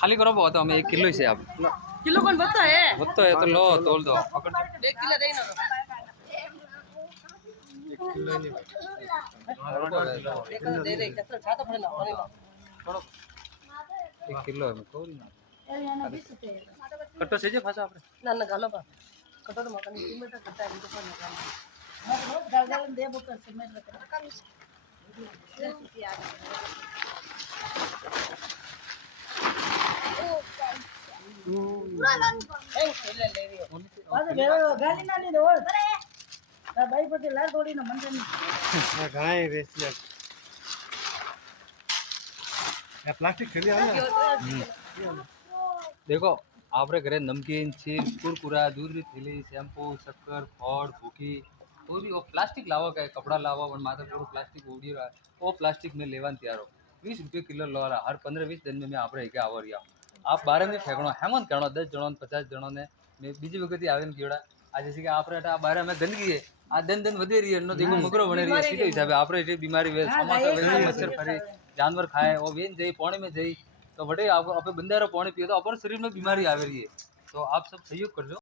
खाली करो बहुत हमें 1 किलो ही से आप किलो कौन बता है वो तो है तो लो तोल दो पकड़ 1 किलो दे ना 1 किलो नहीं एक दे दे कितना छाता पड़े ना पानी में थोड़ा 1 किलो है तो कट्टो से जे भाषा आपने ना ना गालो पा कटो तो मकान की में कटा है इनको पर ना हां गाल दे बोकर समझ लगा रेसिपी आ पूरा लन ले ले बाद गाली ना ली दो भाई पति लाल थोड़ी ना मन नहीं घाई रेसिया या प्लास्टिक थैली आना देखो आपरे घरे नमकीन चिप्स कुरकुरा दूध री थैली शैम्पू शक्कर फળ भूकी कोई भी वो प्लास्टिक लावा का कपड़ा लावा और माथे पूरा प्लास्टिक उड़ी रहा वो प्लास्टिक में लेवान तैयार हो 20 रुपये किलो लो रहा हर 15-20 दिन में मैं आपरे के आवर या आप 12 में फेंकणो हेमंत करणो 10 जणों 50 जणों ने मैं बीजी वखत आवे ने कीड़ा आज जैसे कि आपरे आ 12 में गंदगी है आ दिन दिन वधे रही है नो देखो मगरो बने रही है सीधे हिसाब आपरे जे बीमारी वे समाचा वे मच्छर फरे जानवर खाए वो वेन जाई पानी में जाई तो बड़े आप बंदारो पानी पिए तो अपन शरीर में बीमारी आ रही है तो आप सब सहयोग कर